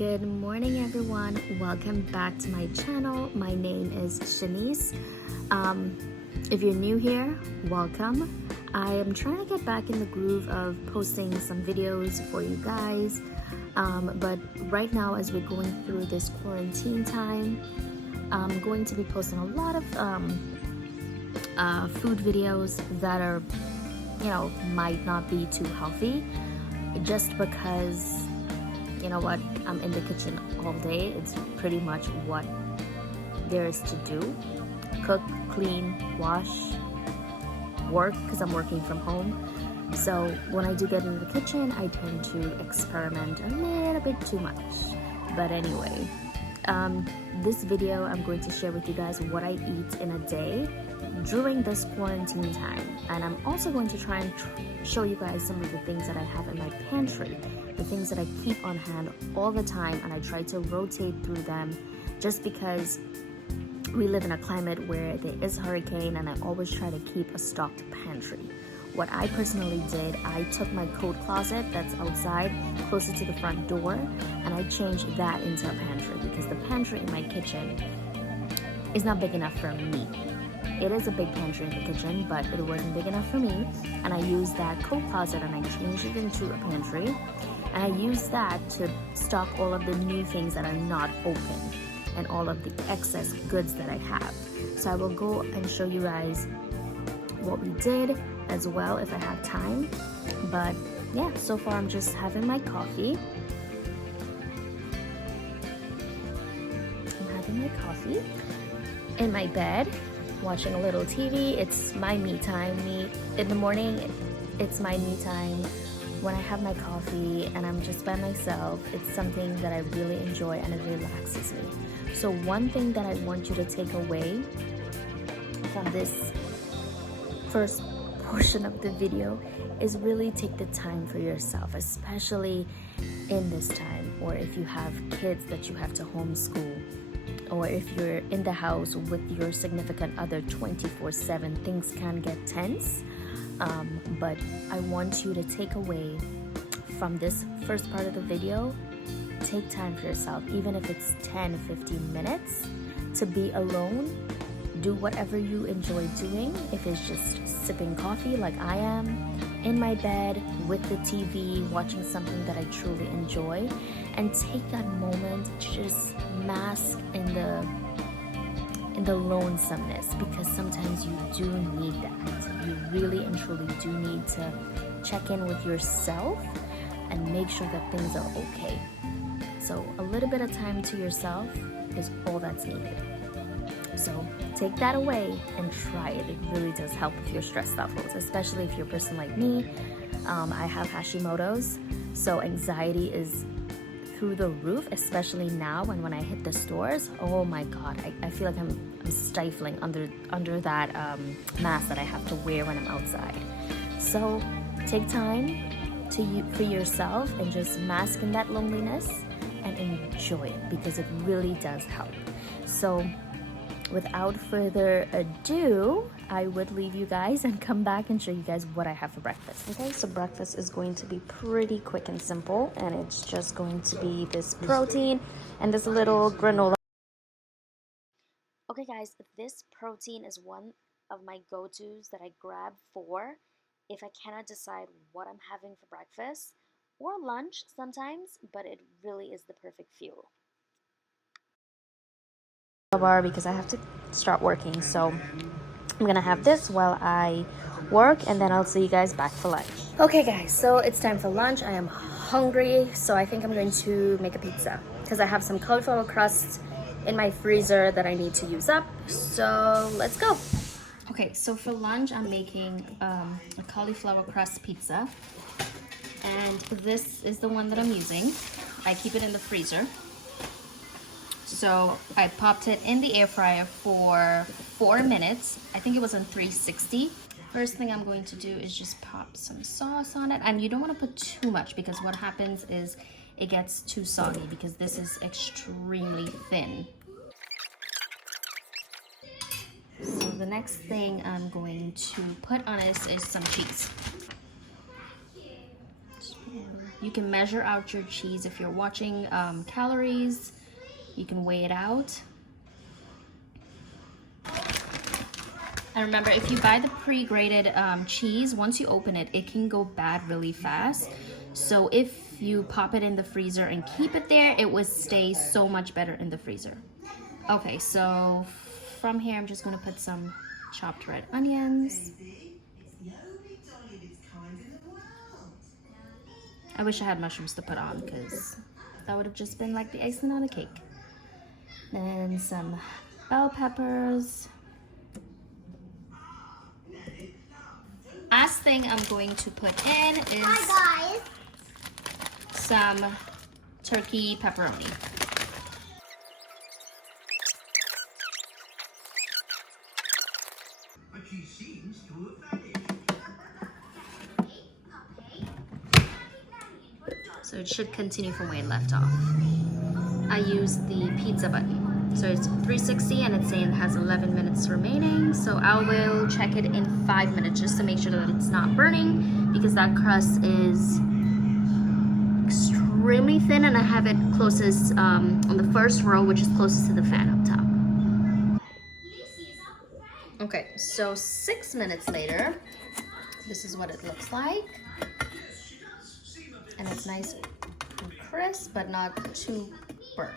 Good morning, everyone. Welcome back to my channel. My name is Shanice. If you're new here, welcome. I am trying to get back in the groove of posting some videos for you guys. But right now, as we're going through this quarantine time, I'm going to be posting a lot of food videos that are, might not be too healthy, just because, you know what, I'm in the kitchen all day. It's pretty much what there is to do. Cook, clean, wash, work, because I'm working from home. So when I do get into the kitchen, I tend to experiment a little bit too much. But anyway, this video, I'm going to share with you guys what I eat in a day during this quarantine time. And I'm also going to try and show you guys some of the things that I have in my pantry, the things that I keep on hand all the time, and I try to rotate through them just because we live in a climate where there is a hurricane, and I always try to keep a stocked pantry. What I personally did, I took my coat closet that's outside closer to the front door, and I changed that into a pantry because the pantry in my kitchen is not big enough for me. It is a big pantry in the kitchen, but it wasn't big enough for me, and I used that coat closet and I changed it into a pantry, and I used that to stock all of the new things that are not open and all of the excess goods that I have. So I will go and show you guys what we did as well if I have time. But yeah, so far I'm just having my coffee. I'm having my coffee in my bed, watching a little TV. It's my me time. In the morning, it's my me time. When I have my coffee and I'm just by myself, it's something that I really enjoy and it relaxes me. So one thing that I want you to take away from this first portion of the video is really take the time for yourself, especially in this time, or if you have kids that you have to homeschool, or if you're in the house with your significant other 24/7, things can get tense. But I want you to take away from this first part of the video, take time for yourself, even if it's 10-15 minutes to be alone. Do whatever you enjoy doing. If it's just sipping coffee like I am, in my bed with the TV, watching something that I truly enjoy, and take that moment to just bask in the lonesomeness, because sometimes you do need that. You really and truly do need to check in with yourself and make sure that things are okay. So a little bit of time to yourself is all that's needed. So take that away and try it. It really does help with your stress levels, especially if you're a person like me. I have Hashimoto's, so anxiety is through the roof, especially now. And when I hit the stores, oh my God, I feel like I'm stifling under that mask that I have to wear when I'm outside. So take time for yourself and just mask in that loneliness and enjoy it, because it really does help. So without further ado, I would leave you guys and come back and show you guys what I have for breakfast. Okay, so breakfast is going to be pretty quick and simple, and it's just going to be this protein and this little granola. Okay guys, this protein is one of my go-tos that I grab for if I cannot decide what I'm having for breakfast or lunch sometimes, but it really is the perfect fuel. Bar because I have to start working, so I'm gonna have this while I work, and then I'll see you guys back for lunch. Okay guys, so it's time for lunch. I am hungry, so I think I'm going to make a pizza because I have some cauliflower crust in my freezer that I need to use up. So let's go. Okay, so for lunch I'm making a cauliflower crust pizza, and this is the one that I'm using. I keep it in the freezer. So I popped it in the air fryer for 4 minutes. I think it was on 360. First thing I'm going to do is just pop some sauce on it. And you don't want to put too much, because what happens is it gets too soggy, because this is extremely thin. So the next thing I'm going to put on it is some cheese. You can measure out your cheese if you're watching calories. You can weigh it out. And remember, if you buy the pre-grated cheese, once you open it, it can go bad really fast. So if you pop it in the freezer and keep it there, it will stay so much better in the freezer. Okay, so from here, I'm just gonna put some chopped red onions. I wish I had mushrooms to put on because that would have just been like the icing on the cake. Then some bell peppers. Last thing I'm going to put in is some turkey pepperoni. But she seems to have vanished. So it should continue from where it left off. I used the pizza button. So it's 360 and it's saying it has 11 minutes remaining. So I will check it in 5 minutes just to make sure that it's not burning, because that crust is extremely thin and I have it closest on the first row, which is closest to the fan up top. Okay, so 6 minutes later, this is what it looks like. And it's nice and crisp, but not too burnt.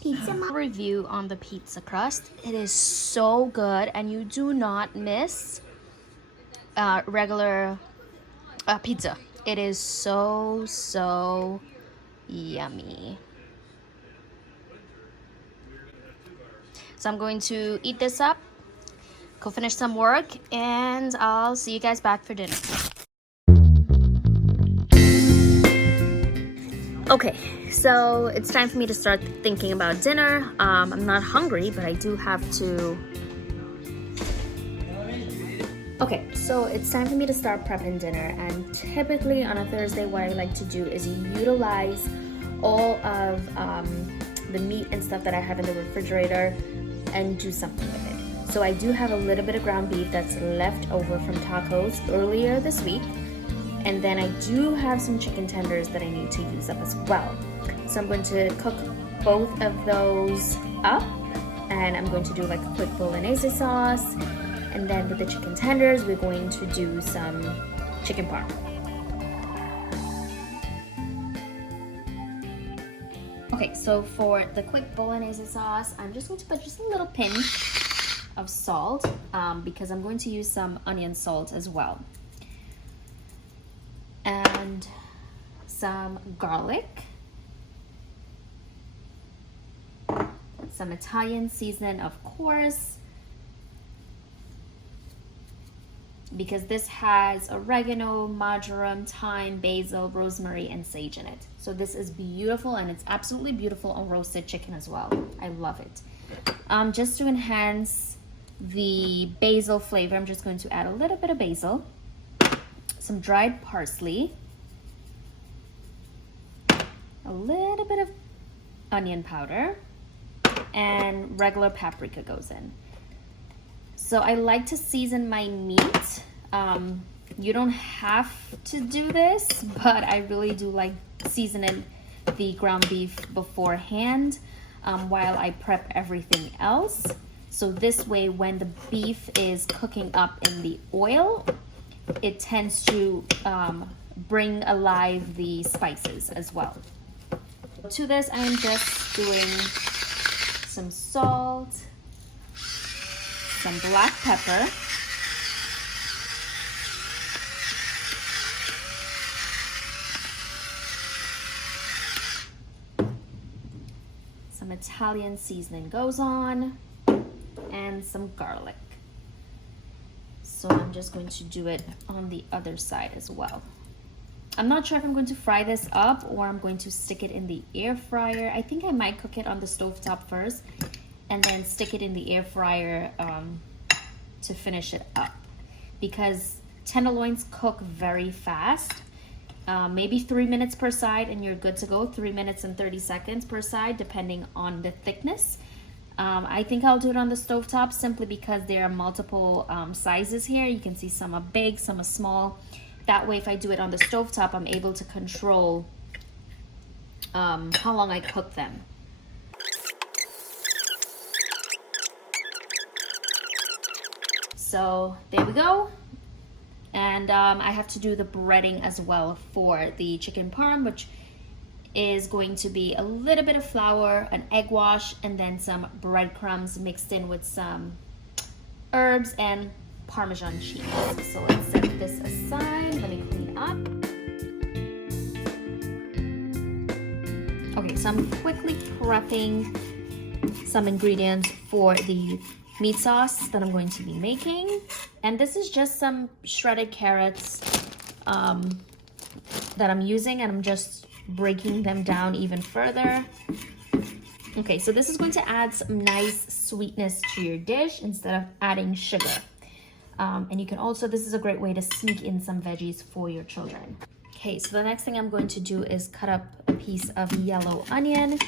Pizza review on the pizza crust. It is so good, and you do not miss regular pizza. It is so yummy. So I'm going to eat this up, go finish some work, and I'll see you guys back for dinner. Okay, so it's time for me to start thinking about dinner. I'm not hungry, but I do have to. Okay, so it's time for me to start prepping dinner, and typically on a Thursday what I like to do is utilize all of the meat and stuff that I have in the refrigerator and do something with it. So I do have a little bit of ground beef that's left over from tacos earlier this week. And then I do have some chicken tenders that I need to use up as well. So I'm going to cook both of those up, and I'm going to do like a quick bolognese sauce. And then with the chicken tenders, we're going to do some chicken parm. Okay, so for the quick bolognese sauce, I'm just going to put just a little pinch of salt because I'm going to use some onion salt as well. And some garlic, some Italian seasoning, of course, because this has oregano, marjoram, thyme, basil, rosemary, and sage in it. So this is beautiful, and it's absolutely beautiful on roasted chicken as well. I love it. Just to enhance the basil flavor, I'm just going to add a little bit of basil, some dried parsley, a little bit of onion powder, and regular paprika goes in. So I like to season my meat. You don't have to do this, but I really do like seasoning the ground beef beforehand while I prep everything else. So this way, when the beef is cooking up in the oil, it tends to bring alive the spices as well. To this, I'm just doing some salt, some black pepper, some Italian seasoning goes on, and some garlic. So I'm just going to do it on the other side as well. I'm not sure if I'm going to fry this up or I'm going to stick it in the air fryer. I think I might cook it on the stovetop first and then stick it in the air fryer to finish it up, because tenderloins cook very fast. Maybe 3 minutes per side and you're good to go. 3 minutes and 30 seconds per side, depending on the thickness. I think I'll do it on the stovetop simply because there are multiple sizes here. You can see some are big, some are small. That way, if I do it on the stovetop, I'm able to control how long I cook them. So there we go. And I have to do the breading as well for the chicken parm, which is going to be a little bit of flour, an egg wash, and then some breadcrumbs mixed in with some herbs and Parmesan cheese. So let's set this aside. Let me clean up. Okay, so I'm quickly prepping some ingredients for the meat sauce that I'm going to be making. And this is just some shredded carrots that I'm using, and I'm just breaking them down even further. Okay, so this is going to add some nice sweetness to your dish instead of adding sugar. And you can also, this is a great way to sneak in some veggies for your children. Okay, so the next thing I'm going to do is cut up a piece of yellow onion.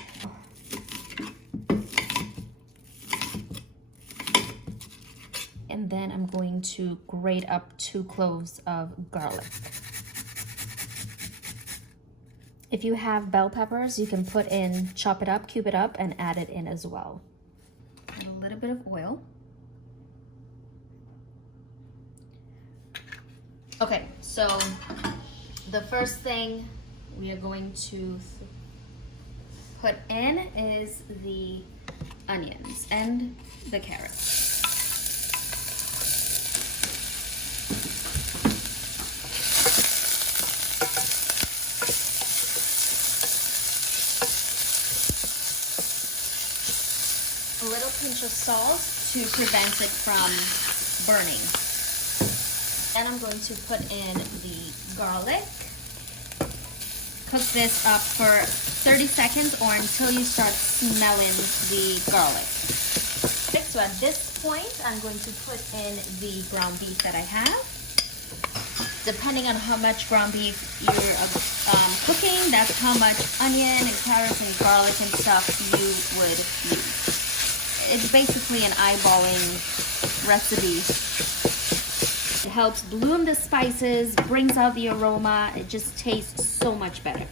And then I'm going to grate up 2 cloves of garlic. If you have bell peppers, you can put in, chop it up, cube it up, and add it in as well. And a little bit of oil. Okay, so the first thing we are going to put in is the onions and the carrots. A little pinch of salt to prevent it from burning. Then I'm going to put in the garlic. Cook this up for 30 seconds or until you start smelling the garlic. So at this point, I'm going to put in the ground beef that I have. Depending on how much ground beef you're cooking, that's how much onion and carrots and garlic and stuff you would use. It's basically an eyeballing recipe. It helps bloom the spices, brings out the aroma. It just tastes so much better.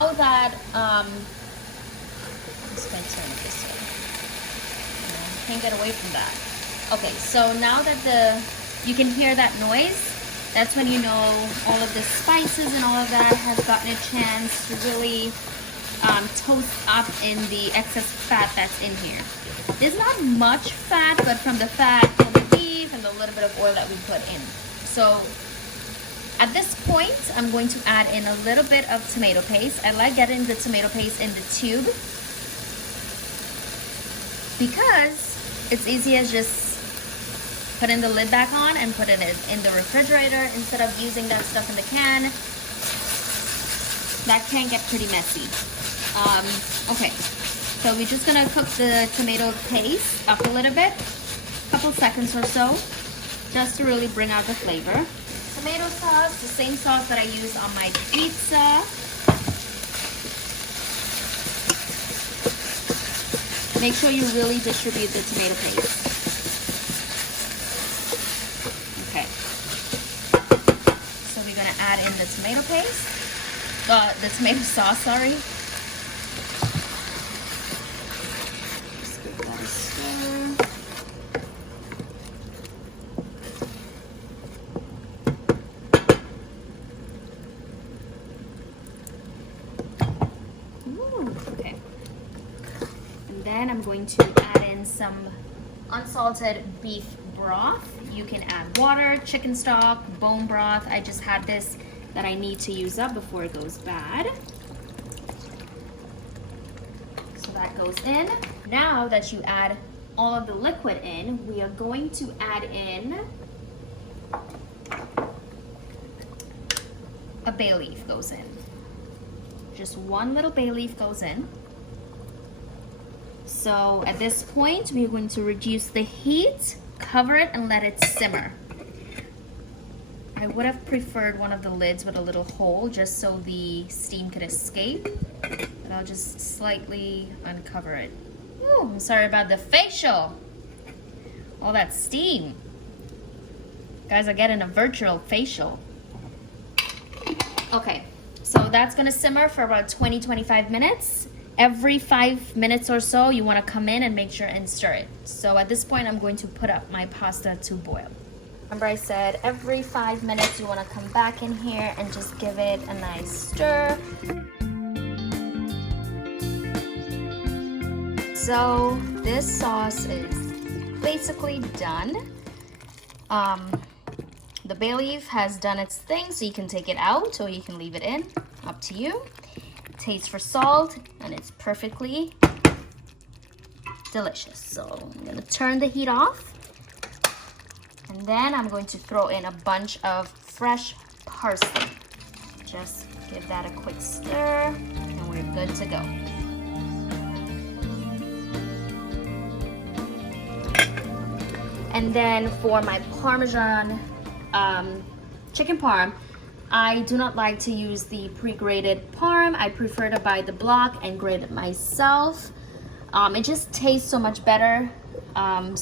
So that, I'm just going to turn it this way. Can't get away from that. Okay, so now that you can hear that noise, that's when you know all of the spices and all of that has gotten a chance to really toast up in the excess fat that's in here. There's not much fat, but from the fat from the beef and the little bit of oil that we put in. So at this point, I'm going to add in a little bit of tomato paste. I like getting the tomato paste in the tube because it's easy as just putting the lid back on and put it in the refrigerator instead of using that stuff in the can. That can get pretty messy. Okay, so we're just gonna cook the tomato paste up a little bit, a couple seconds or so, just to really bring out the flavor. Tomato sauce, the same sauce that I use on my pizza. Make sure you really distribute the tomato paste. Okay. So we're gonna add in the tomato paste, the tomato sauce, sorry. Just give that a stir. Okay. And then I'm going to add in some unsalted beef broth. You can add water, chicken stock, bone broth. I just had this that I need to use up before it goes bad. So that goes in. Now that you add all of the liquid in, we are going to add in a bay leaf goes in. Just one little bay leaf goes in. So at this point, we're going to reduce the heat, cover it, and let it simmer. I would have preferred one of the lids with a little hole just so the steam could escape, but I'll just slightly uncover it. Ooh, I'm sorry about the facial. All that steam. Guys are getting a virtual facial. Okay, so that's gonna simmer for about 20-25 minutes. Every 5 minutes or so, you wanna come in and make sure and stir it. So at this point, I'm going to put up my pasta to boil. Remember I said every 5 minutes you want to come back in here and just give it a nice stir. So this sauce is basically done. The bay leaf has done its thing, so you can take it out or you can leave it in, up to you. Taste for salt, and it's perfectly delicious. So I'm gonna turn the heat off. And then I'm going to throw in a bunch of fresh parsley. Just give that a quick stir and we're good to go. And then for my Parmesan chicken parm, I do not like to use the pre-grated parm. I prefer to buy the block and grate it myself. It just tastes so much better. And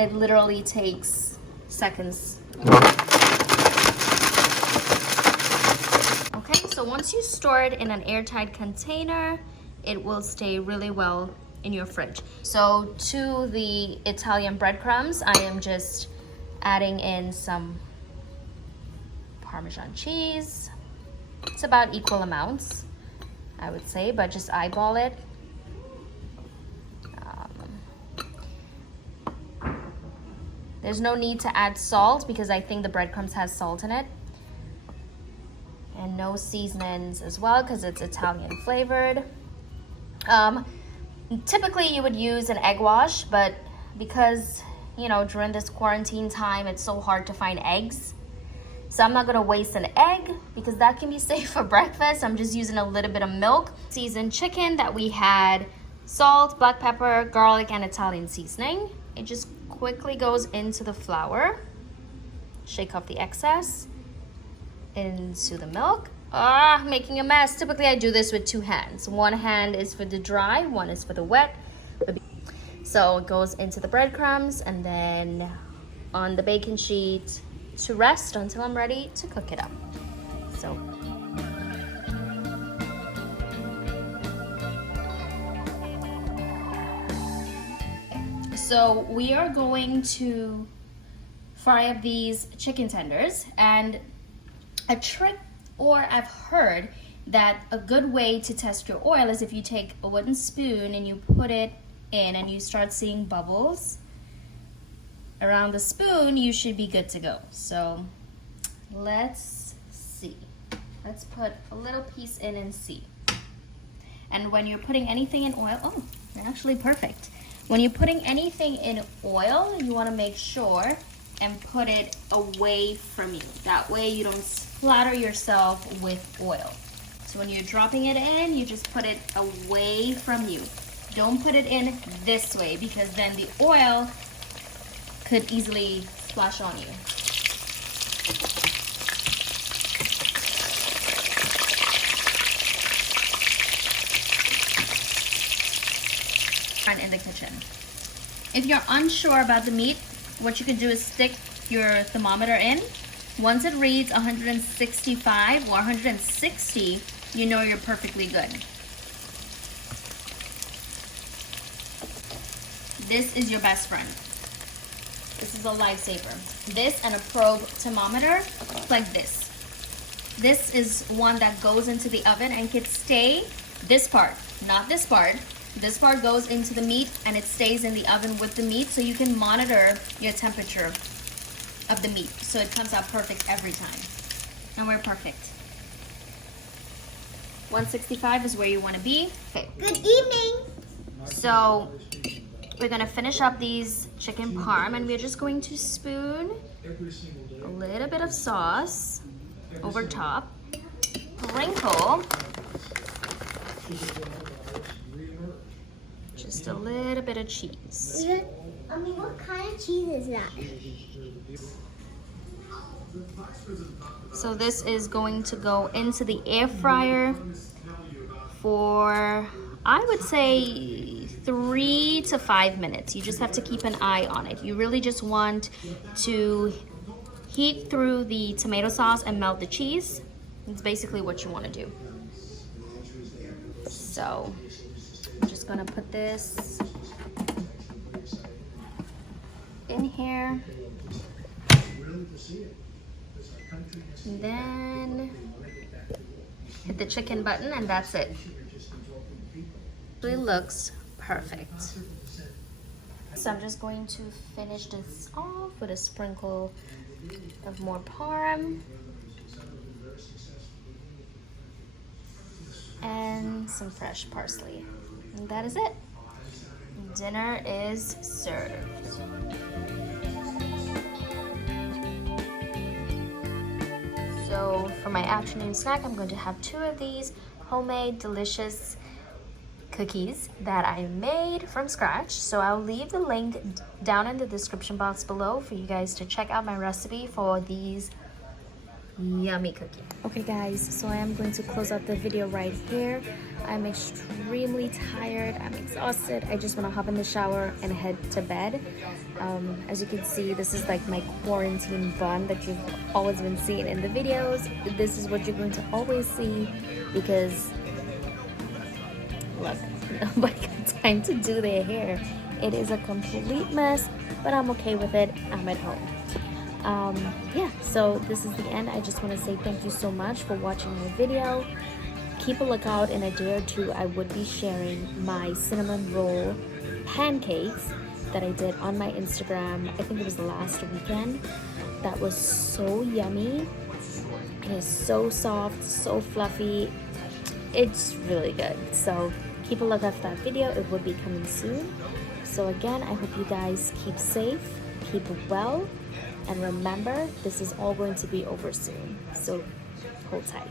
it literally takes seconds. Okay, so once you store it in an airtight container, it will stay really well in your fridge. So to the Italian breadcrumbs, I am just adding in some Parmesan cheese. It's about equal amounts, I would say, but just eyeball it. There's no need to add salt because I think the breadcrumbs has salt in it. And no seasonings as well because it's Italian flavored. Typically you would use an egg wash, but because, you know, during this quarantine time, it's so hard to find eggs. So I'm not gonna waste an egg because that can be safe for breakfast. I'm just using a little bit of milk. Seasoned chicken that we had salt, black pepper, garlic, and Italian seasoning. It just quickly goes into the flour. Shake off the excess into the milk. Making a mess. Typically I do this with two hands. One hand is for the dry, one is for the wet. So it goes into the breadcrumbs and then on the baking sheet to rest until I'm ready to cook it up. So we are going to fry up these chicken tenders, and a trick, or I've heard that a good way to test your oil is if you take a wooden spoon and you put it in and you start seeing bubbles around the spoon, you should be good to go. So let's see. Let's put a little piece in and see. And when you're putting anything in oil, oh, they're actually perfect. When you're putting anything in oil, you want to make sure and put it away from you. That way you don't splatter yourself with oil. So when you're dropping it in, you just put it away from you. Don't put it in this way because then the oil could easily splash on you. In the kitchen. If you're unsure about the meat, what you can do is stick your thermometer in. Once it reads 165 or 160, you know you're perfectly good. This is your best friend. This is a lifesaver. This and a probe thermometer like this. This is one that goes into the oven and can stay, this part, not this part. This part goes into the meat and it stays in the oven with the meat, so you can monitor your temperature of the meat. So it comes out perfect every time. And we're perfect. 165 is where you want to be. Okay. Good evening. So we're gonna finish up these chicken parm and we're just going to spoon a little bit of sauce over top. Sprinkle just a little bit of cheese. I mean, what kind of cheese is that? So this is going to go into the air fryer for, I would say, 3 to 5 minutes. You just have to keep an eye on it. You really just want to heat through the tomato sauce and melt the cheese. It's basically what you want to do. So I'm just gonna put this in here. And then hit the chicken button and that's it. It looks perfect. So I'm just going to finish this off with a sprinkle of more parm and some fresh parsley. And that is it. Dinner is served. So for my afternoon snack, I'm going to have 2 of these homemade delicious cookies that I made from scratch. So I'll leave the link down in the description box below for you guys to check out my recipe for these yummy cookies. Okay guys, so I am going to close out the video right here. I'm extremely tired, I'm exhausted. I just want to hop in the shower and head to bed. As you can see, this is like my quarantine bun that you've always been seeing in the videos. This is what you're going to always see because look, nobody got time to do their hair. It is a complete mess, but I'm okay with it. I'm at home. Yeah, so this is the end. I just want to say thank you so much for watching my video. Keep a lookout. In a day or two, I would be sharing my cinnamon roll pancakes that I did on my Instagram. I think it was last weekend. That was so yummy. It is so soft, so fluffy. It's really good. So keep a lookout for that video. It will be coming soon. So again, I hope you guys keep safe, keep well, and remember, this is all going to be over soon. So hold tight.